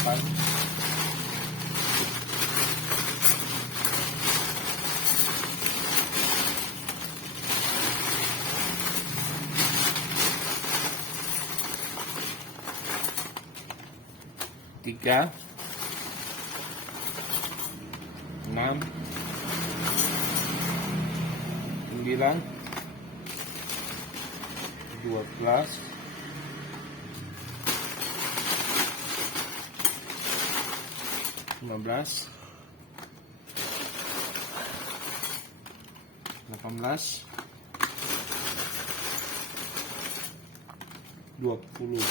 8, 3, 6, 9, 12, 15, 18, 20.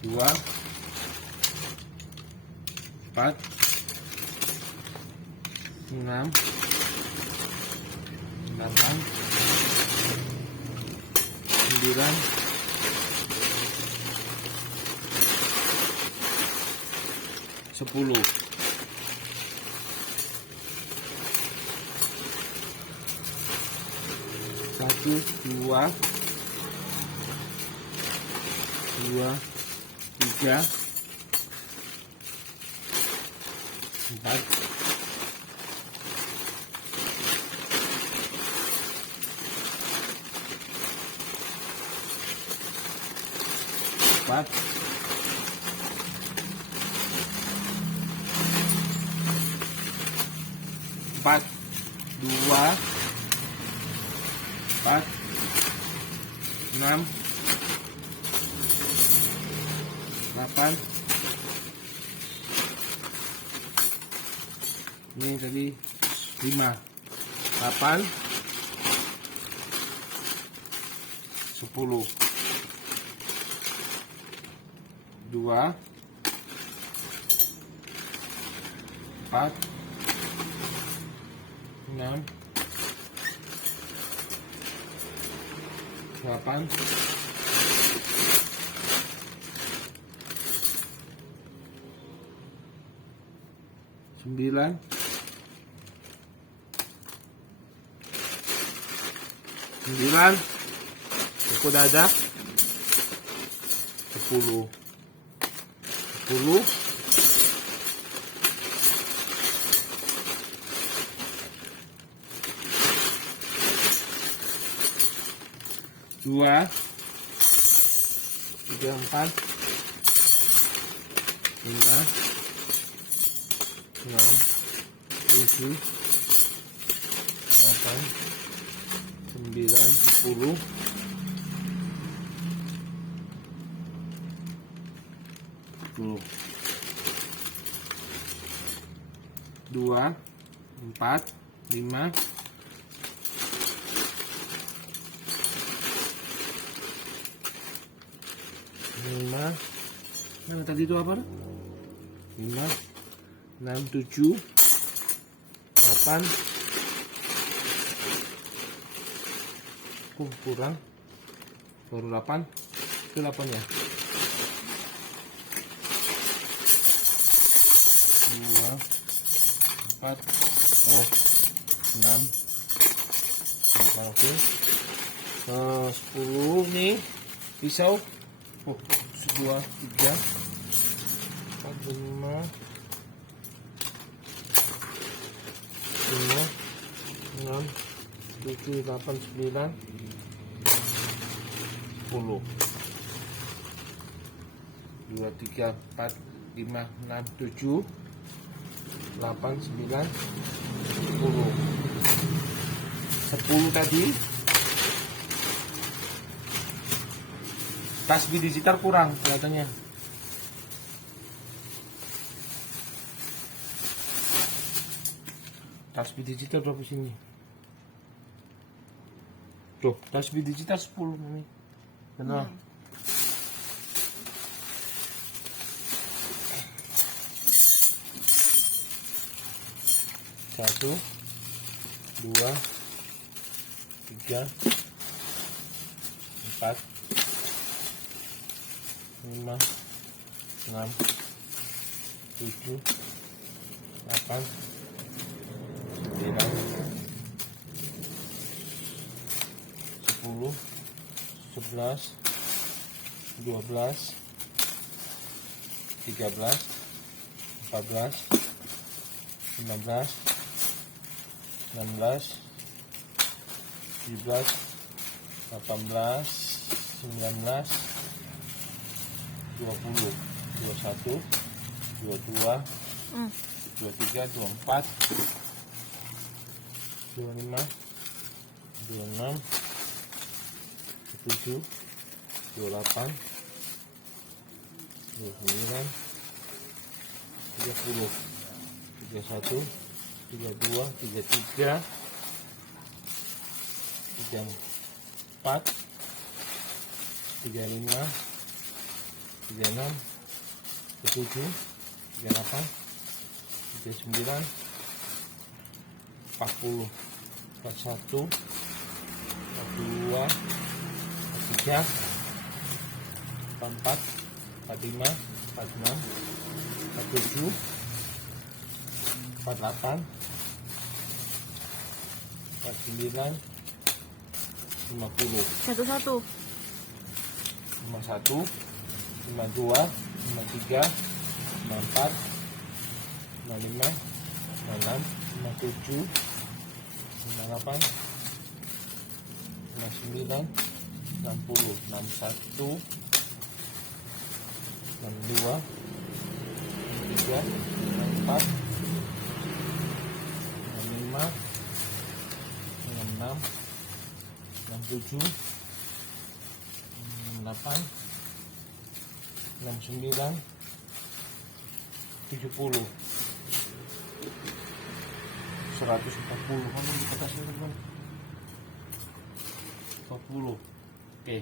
Dua, 4, 6, 8, 9, 10. Satu, dua, 3, 4, 4, 4, 2, 4, 6, 8. Ini tadi 5, 8, 10, 2, 4, 6, 8, 9, 9, aku udah ada 10, 10, 2, 3, 4, 5, 6, 7, 8, 9, 10, 2, 4, 5, 5. Nah, tadi itu apa? 5, 6, 7, 8. Kurang. Baru 8. Itu 8 ya. 2, 4, 6, 8, oke. 10 nih pisau. 2, 3, 4, 5, 6, 7, 8, 9, 10. 2, 3, 4, 5, 6, 7, 8, 9, 10. 10 tadi. Tasbih digital kurang kelihatannya. Tasbih digital berapa sini? Tuh, tasbih digital 10 nih. Benar. Satu, 2, 3, 4, 5, 6, 7, 8, 9, 10, 11, 12, 13, 14, 15, 16, 17, 18, 19, 20, 21, 22, 23, 24, 25, 26, 27, 28, 29, 30, 31, 32, 33, 34, 35, 36, 37, 38, 39, 40, 41, 42, 43, 44, 45, 46, 47, 48, 49, 50, Satu-satu. 51, 52, 53, 54, 55, 56, 57, 58, 59, 60, 61, 62, 63, 64, 65, 66, 67, 68, 69, 70, 140. Kamu di atas ini, 40. Oke.